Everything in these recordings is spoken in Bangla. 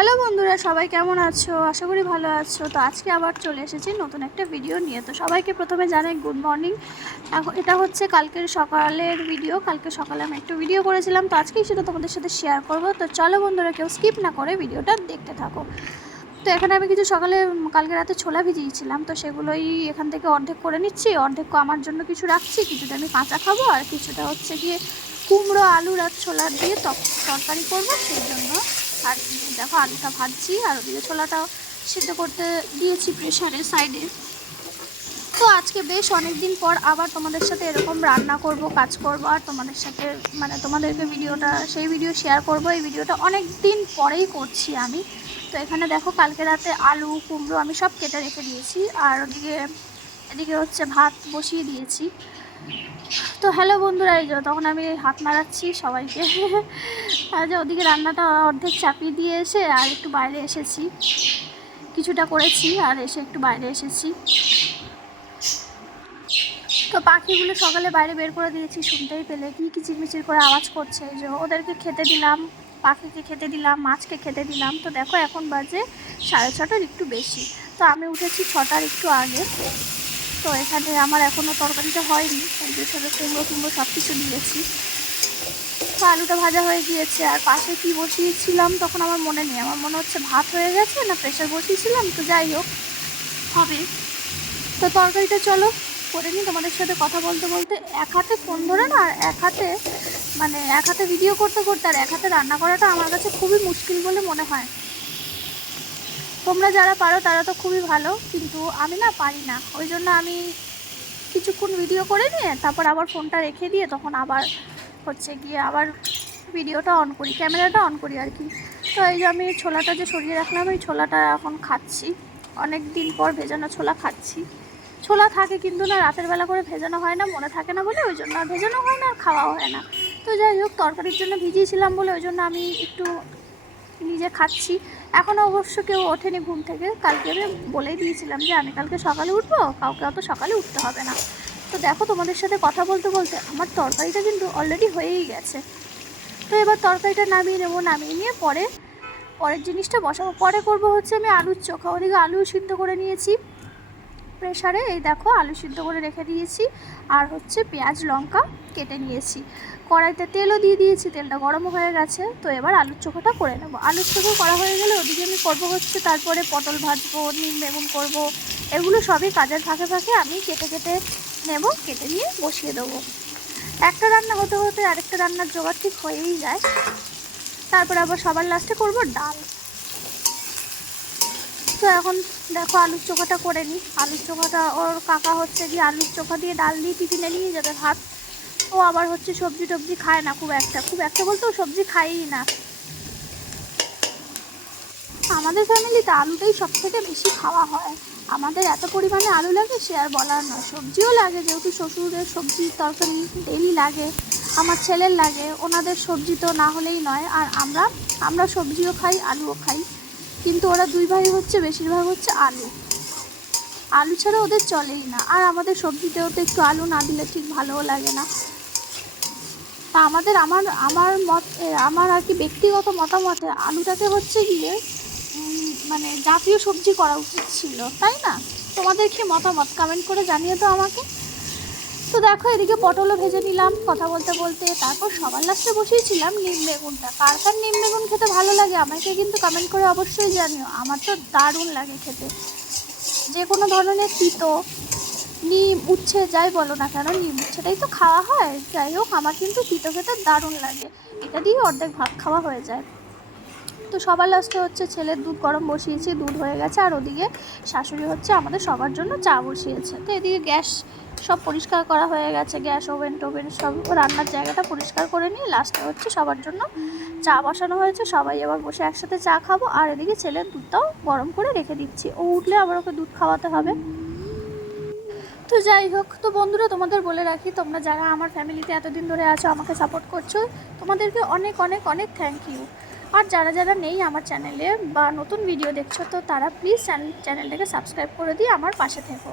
হ্যালো বন্ধুরা, সবাই কেমন আছো? আশা করি ভালো আছো। তো আজকে আবার চলে এসেছি নতুন একটা ভিডিও নিয়ে। তো সবাইকে প্রথমে জানাই গুড মর্নিং এটা হচ্ছে কালকের সকালের ভিডিও কালকে সকালে আমি একটু ভিডিও করেছিলাম। তো আজকেই সেটা তোমাদের সাথে শেয়ার করব। তো চলো বন্ধুরা, কেউ স্কিপ না করে ভিডিওটা দেখতে থাকো। তো এখানে আমি কিছু সকালে কালকে রাতে ছোলা ভিজিয়েছিলাম। তো সেগুলোই এখান থেকে অর্ধেক করে নিচ্ছি। অর্ধেক আমার জন্য কিছু রাখছি। কিছুটা আমি কাঁচা খাব আর কিছুটা হচ্ছে গিয়ে কুমড়ো, আলুর আর ছোলা দিয়ে তরকারি করব। সেই জন্য আর দেখো আলুটা ভাজছি আর ওদিকে ছোলাটাও সিদ্ধ করতে দিয়েছি প্রেশারে সাইডে। তো আজকে বেশ অনেক দিন পর আবার তোমাদের সাথে এরকম রান্না করব, কাজ করব, আর তোমাদের সাথে মানে তোমাদেরকে ভিডিওটা, সেই ভিডিও শেয়ার করব। এই ভিডিওটা অনেক দিন পরেই করছি আমি। তো এখানে দেখো কালকে রাতে আলু, কুমড়ো আমি সব কেটে রেখে দিয়েছি, আর ওদিকে, এদিকে হচ্ছে ভাত বসিয়ে দিয়েছি। তো হ্যালো বন্ধুরা, এই তখন আমি হাত নাড়াচ্ছি সবাইকে। যে ওদিকে রান্নাটা অর্ধেক চাপিয়ে দিয়ে এসে আর একটু বাইরে এসেছি। কিছুটা করেছি আর এসে একটু বাইরে এসেছি। তো পাখিগুলো সকালে বাইরে বের করে দিয়েছি, শুনতেই পেলে। কি কিচিরমিচির করে আওয়াজ করছে। যে ওদেরকে খেতে দিলাম, পাখিকে খেতে দিলাম, মাছকে খেতে দিলাম। তো দেখো এখন বাজে সাড়ে ছটার একটু বেশি। তো আমি উঠেছি ছটার একটু আগে। তো এখানে আমার এখনও তরকারিটা হয়নি যে সাথে কুমড়ো কুমড়ো সব কিছু দিয়েছি। তো আলুটা ভাজা হয়ে গিয়েছে, আর পাশে কি বসিয়েছিলাম তখন আমার মনে নেই, আমার মনে হচ্ছে ভাত হয়ে গেছে না প্রেশার বসিয়েছিলাম, তো যাই হোক, হবে। তো তরকারিটা চলো করে নিই, তোমাদের সাথে কথা বলতে বলতে এক হাতে ফোন ধরে না, আর এক হাতে মানে এক হাতে ভিডিও করতে করতে আর এক হাতে রান্না করাটা আমার কাছে খুবই মুশকিল বলে মনে হয়। তোমরা যারা পারো তারা তো খুবই ভালো, কিন্তু আমি না পারি না। ওই জন্য আমি কিছুক্ষণ ভিডিও করে নিয়ে তারপর আবার ফোনটা রেখে দিয়ে তখন আবার হচ্ছে গিয়ে আবার ভিডিওটা অন করি ক্যামেরাটা অন করি আর কি। তো এই যে আমি ছোলাটা যে সরিয়ে রাখলাম ওই ছোলাটা এখন খাচ্ছি। অনেক দিন পর ভেজানো ছোলা খাচ্ছি। ছোলা থাকে কিন্তু না, রাতের বেলা করে ভেজানো হয় না, মনে থাকে না বলে, ওই জন্য আর ভেজানো হয় না আর খাওয়াও হয় না। তো যাই হোক, তরকারির জন্য ভিজিয়েছিলাম বলে ওই জন্য আমি একটু নিজে খাচ্ছি। এখনও অবশ্য কেউ ওঠেনি ঘুম থেকে। কালকে আমি বলেই দিয়েছিলাম যে, আমি কালকে সকালে উঠবো, কাউকে অত সকালে উঠতে হবে না। তো দেখো তোমাদের সাথে কথা বলতে বলতে আমার তরকারিটা কিন্তু অলরেডি হয়েই গেছে। তো এবার তরকারিটা নামিয়ে নেব, নামিয়ে নিয়ে পরে, পরের জিনিসটা বসাবো। পরে করব হচ্ছে আমি আলুর চোখা। ওদিকে আলু সিদ্ধ করে নিয়েছি। প্রেশারে এই দেখো আলু সিদ্ধ করে রেখে দিয়েছি। আর হচ্ছে পেঁয়াজ, লঙ্কা। কেটে নিয়েছি। কড়াইতে তেলও দিয়ে দিয়েছি, তেলটা গরম হয়ে গেছে, তো এবার আলুর চোখাটা করে নেব। আলুর চোখা করা হয়ে গেলে ওদিকে আমি করব হচ্ছে তারপরে পটল ভাজবো, নিম বেগুন করব, এগুলো সবই কাজের ফাঁকে ফাঁকে আমি কেটে কেটে নেব, কেটে নিয়ে বসিয়ে দেবো। একটা রান্না হতে হতে আরেকটা রান্নার জোগাড় ঠিক হয়েই যায়। তারপর আবার সবার লাস্টে করব ডাল। তো এখন দেখো আলুর চোখাটা করে নিই আলুর চোখাটা, ওর কাকা হচ্ছে গিয়ে আলুর চোখা দিয়ে ডাল দিয়ে টিফিনে নিয়ে যাবে ভাত। ও আবার হচ্ছে সবজি টবজি খায় না খুব একটা। খুব একটা বলতে ও সবজি খায়ই না। আমাদের ফ্যামিলিতে আলুটাই সব থেকে বেশি খাওয়া হয়। আমাদের এত পরিমাণে আলু লাগে সে আর বলার নয়। সবজিও লাগে, যেহেতু শ্বশুরের সবজি তরকারি ডেলি লাগে, আমার ছেলের লাগে, ওনাদের সবজি তো না হলেই নয়। আর আমরা আমরা সবজিও খাই, আলুও খাই। কিন্তু ওরা দুই ভাই হচ্ছে, বেশিরভাগ হচ্ছে আলু। আলু ছাড়া ওদের চলেই না। আর আমাদের সবজিতেও তো একটু আলু না দিলে ঠিক ভালোও লাগে না। তা আমাদের আমার আমার মত, আমার আর কি ব্যক্তিগত মতামতে আলুটাকে হচ্ছে গিয়ে মানে জাতীয় সবজি করা উচিত ছিল, তাই না? তোমাদের কি মতামত? কমেন্ট করে জানিয়ে তো আমাকে। তো দেখো, এদিকে পটলও ভেজে নিলাম কথা বলতে বলতে। তারপর সবার লাস্টে বসিয়েছিলাম নিম বেগুনটা। কার কার নিম বেগুন খেতে ভালো লাগে আমাকে কিন্তু কমেন্ট করে অবশ্যই জানিও। আমার তো দারুণ লাগে খেতে। যে কোনো ধরনের তিতো নিম উচ্ছে যাই বলো না কেন, নিম উচ্ছেটাই তো খাওয়া হয়। যাই হোক, আমার কিন্তু তিতো খেতে দারুণ লাগে। এটা দিয়ে অর্ধেক ভাত খাওয়া হয়ে যায়। তো সবার লাস্টে হচ্ছে ছেলের দুধ গরম বসিয়েছি, দুধ হয়ে গেছে। আর ওদিকে শাশুড়ি হচ্ছে আমাদের সবার জন্য চা বসিয়েছে। তো এদিকে গ্যাস সব পরিষ্কার করা হয়ে গেছে। গ্যাস, ওভেন, টোভেন সব রান্নার জায়গাটা পরিষ্কার করে নিয়ে লাস্টে হচ্ছে সবার জন্য চা বসানো হয়েছে। সবাই এবার বসে একসাথে চা খাব। আর এদিকে ছেলের দুধটাও গরম করে রেখে দিচ্ছি। ও উঠলে আবার ওকে দুধ খাওয়াতে হবে। তো যাই হোক, তো বন্ধুরা তোমাদের বলে রাখি, তোমরা যারা আমার ফ্যামিলিতে এতদিন ধরে আছো, আমাকে সাপোর্ট করছ, তোমাদেরকে অনেক অনেক অনেক থ্যাংক ইউ আর যারা যারা নেই আমার চ্যানেলে বা নতুন ভিডিও দেখছ, তো তারা প্লিজ চ্যানেলটাকে সাবস্ক্রাইব করে দিয়ে আমার পাশে থেকো।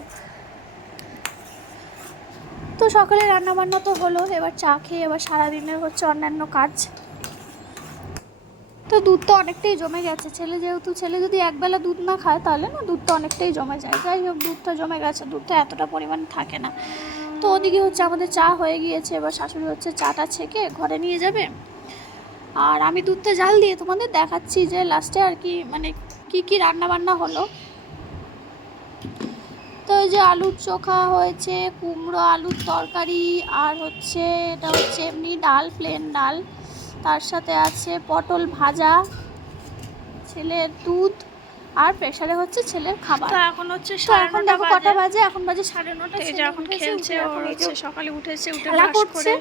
তো সকালে রান্নাবান্না তো হলো, এবার চা খেয়ে এবার সারাদিনের হচ্ছে অন্যান্য কাজ। তো দুধ তো অনেকটাই জমে গেছে। ছেলে যেহেতু, ছেলে যদি একবেলা দুধ না খায় তাহলে না দুধটা অনেকটাই জমে যায়। যাই হোক দুধটা জমে গেছে, দুধটা এতটা পরিমাণ থাকে না। তো ওদিকে হচ্ছে আমাদের চা হয়ে গিয়েছে, এবার শাশুড়ি হচ্ছে চাটা ছেঁকে ঘরে নিয়ে যাবে। আর আমি দুধটা জাল দিয়ে তোমাদের দেখাচ্ছি যে লাস্টে আর কি মানে কি কি রান্না বান্না হলো। তো এই যে আলুর চোখা হয়েছে, কুমড়ো আলুর তরকারি, আর হচ্ছে এটা হচ্ছে এমনি ডাল প্লেন ডাল। তার সাথে আছে পটল ভাজা ছেলের দুধ আর প্রেশারে হচ্ছে ছেলের খাবার তো এখন হচ্ছে এখন দেখো কটা বাজে এখন বাজে সাড়ে নটা এখন খেলছে সকালে উঠেছে উঠে খেলা করছে।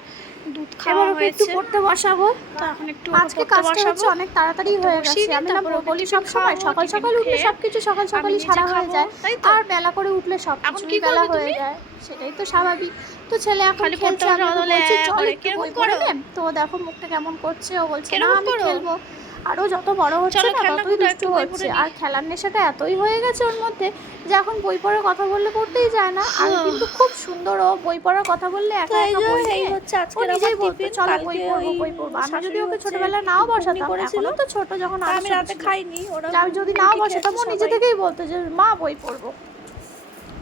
দুধ খাওয়া হয়েছে একটু পড়তে বসাবো। তো এখন একটু আজকে কাজটা হচ্ছে অনেক তাড়াতাড়ি হয়ে গেছে। আমি না বলি সব সময় সকাল সকাল উঠলে সব সবকিছু সকাল সকালই সারা হয়ে যায়। আর বেলা করে উঠলে সব কিছু কি বেলা হয়ে যায়। সেটাই তো স্বাভাবিক। তো ছেলে এখন খালি খেলছে পড়তে আমি বলছি চল একটু বই পড়ে তো দেখো মুখটা কেমন করছে। ও বলছে না আমি খেলব। আরও যত বড় হচ্ছে না ততই দুষ্টু হচ্ছে। আর খেলার নেশাটা এতই হয়ে গেছে ওর মধ্যে যে এখন বই পড়ার কথা বললে পড়তেই যায় না। আর। কিন্তু খুব সুন্দর ও বই পড়ার কথা বললে একা একা বই এই হচ্ছে আজকে নিজেই বলতো চলো বই পড়ব বই পড়ব। আমি যদি ওকে হচ্ছে ছোটবেলায় নাও বসাতাম। এখনও তো ছোট যখন আমি রাতে খাইনি ওরা যদি নাও বসাতাম ও নিজে থেকেই বলতো যে মা বই পড়ব।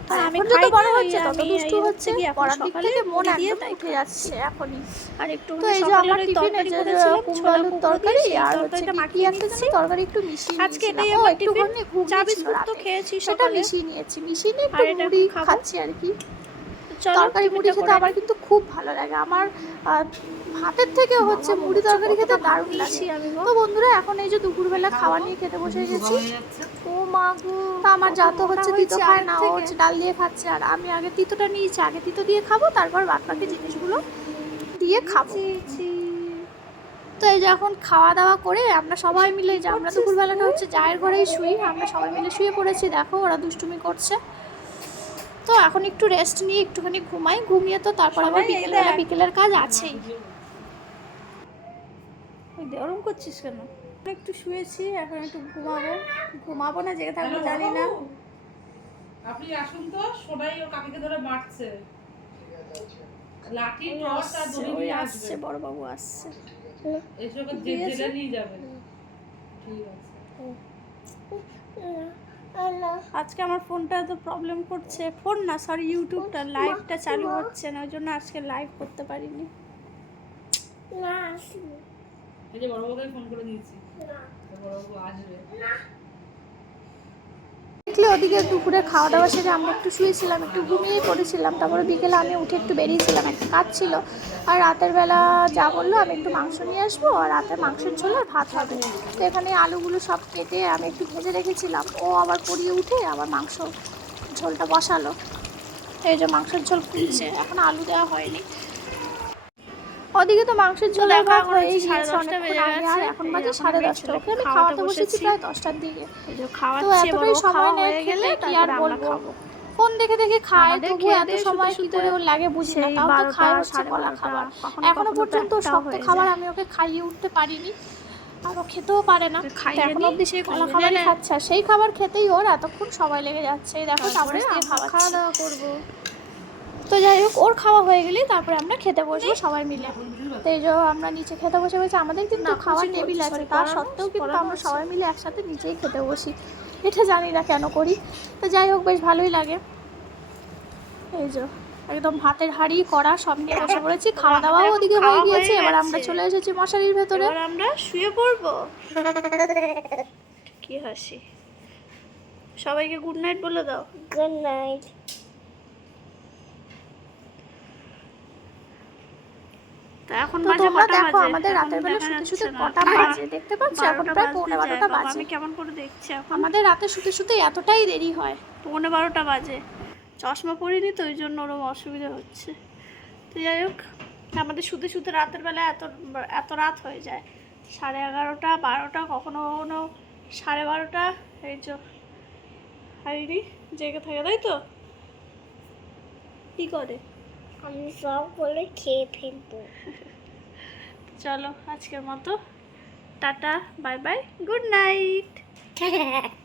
তা আমি যত বড় হচ্ছে তত দুষ্টু হচ্ছে কি পড়ার দিক থেকে মন একদম উঠে যাচ্ছে এখনই। আর একটু তো এই যে আমার টিফিনে যে কুমড়ো তরকারি আর হচ্ছে একটা তরকারি একটু মিশিয়ে আজকে এটাই আমার একটুখানি চা বিস্কুট তো খেয়েছি সেটা মিশিয়ে নিয়েছি। মিশিয়ে নিয়ে আর একটু মুড়ি খাচ্ছি আর কি। চলো, তরকারি মুড়ি খেতে আমার কিন্তু খুব ভালো লাগে। আমার ভাতের থেকে হচ্ছে মুড়ি তরকারি খেতে দারুণ মিশি লাগে। আমি গো। তো বন্ধুরা এখন এই যে দুপুরবেলা খাওয়া নিয়ে খেতে বসে গেছি। ও মা গো। তা আমার যা তো হচ্ছে তিতো খায় না ও হচ্ছে ডাল দিয়ে খাচ্ছে। আর আমি আগে তিতোটা নিয়েছি আগে তিতো দিয়ে খাব তারপর বাদ বাকি জিনিসগুলো দিয়ে খাব। তো এই যে এখন খাওয়া দাওয়া করে আমরা সবাই মিলে যে আমরা দুপুরবেলাটা হচ্ছে জায়ের ঘরেই শুই আমরা সবাই মিলে শুয়ে পড়েছি দেখো ওরা দুষ্টুমি করছে। তো এখন একটু রেস্ট নিয়ে একটুখানি ঘুমাই ঘুমিয়ে তো তারপর আবার বিকেলবেলা বিকেলের কাজ আছেই। ওরম করছিস কেন? একটু শুয়েছি এখন একটু ঘুমাবো। ঘুমাবো না জেগে থাকব জানি না। আপনি আসুন তো সোনাই ওর কাকিকে ধরে মারছে। লাঠি টর্চ আর দড়ি নিয়ে আসছে বড় বাবু আসছে। এসে ওকে জে- জেলে নিয়ে যাবে। ঠিক আছে। আজকে আমার ফোনটা তো প্রবলেম করছে। ফোন না সরি ইউটিউবটা লাইভটা চালু হচ্ছে না ওই জন্য আজকে লাইভ করতে পারিনি। এই যে বড়বাবুকে ফোন করে দিয়েছি। বড়বাবু আসবে। দেখলে ওদিকে দুপুরে খাওয়া দাওয়া সেরে আমরা একটু শুয়েছিলাম একটু ঘুমিয়ে পড়েছিলাম। তারপরে বিকেলে আমি উঠে একটু বেরিয়েছিলাম একটা কাজ ছিল। আর রাতের বেলা যা বলল আমি একটু মাংস নিয়ে আসব আর রাতে মাংসের ঝোল আর ভাত হবে। তো এখানে আলুগুলো সব কেটে আমি একটু ভেজে রেখেছিলাম। ও আবার করিয়ে উঠে আবার মাংস ঝোলটা বসালো। এই যে মাংসের ঝোল ফুটছে এখন আলু দেওয়া হয়নি। ওদিকে তো মাংসের ঝোল দেখো, এখন হয়ে সাড়ে গিয়েছে দশটা অনেকক্ষণ বেজে আগে। আর গেছে। এখন বাজে সাড়ে দশটা। ওকে আমি খাওয়াতে বসেছি। প্রায় দশটার দিকে। তো এতটাই সময় খাওয়া নেই হয়ে গেলে খেলে কি আর বলব? খাব। ফোন দেখে দেখে খায় তবু এত সময় কি করে ওর লাগে বুঝি না। তাও তো খায় হচ্ছে কলা খাবার। এখনও পর্যন্ত শক্ত খাবার আমি ওকে খাইয়ে উঠতে পারিনি। আর ও খেতেও পারে না। এখন অব্দি সেই কলা খাবারই খাচ্ছে। সেই খাবার খেতেই ওর এতক্ষণ সময় লেগে যাচ্ছে। দেখো তারপরে খাওয়া দাওয়া করব। তো যাই হোক ওর খাওয়া হয়ে গেলেই তারপরে আমরা খেতে বসবো সবাই মিলে। তো এই যে আমরা নিচে খেতে বসে বসে আমাদের কিন্তু খাওয়ার টেবিল আছে তার সত্ত্বেও কিন্তু আমরা সবাই মিলে একসাথে নিচেই খেতে বসি। এটা জানি না কেন করি। তো যাই হোক বেশ ভালোই লাগে। এই যে একদম ভাতের হাঁড়ি কড়া সব নিয়ে বসে পড়েছি। খাওয়া দাওয়াও ওদিকে হয়ে গিয়েছে এবার আমরা চলে এসেছি মশারির ভেতরে। আমরা শুয়ে পড়ব। কি হাসি। সবাইকে গুড নাইট বলে দাও। Good night. এখন বাজে কটা দেখো আমাদের রাতের বেলা শুতে শুতে কটা বাজে? দেখতে পাচ্ছ? এখন প্রায় পৌনে বারোটা বাজে। আমি কেমন করে দেখছি এখন? আমাদের রাতে শুতে শুতে এতটাই দেরি হয়। পৌনে বারোটা বাজে। চশমা পরিনি তো ওই জন্য ওরকম অসুবিধা হচ্ছে। তো যাই হোক আমাদের শুতে শুতে রাতের বেলা এত এত রাত হয়ে যায়। সাড়ে এগারোটা বারোটা কখনো কখনো সাড়ে বারোটা এই যে হাইরি জেগে থাকে তাই তো? কি করে? আমি সব বলে খেয়ে ফেলব। চলো আজকের মতো tata bye bye good night.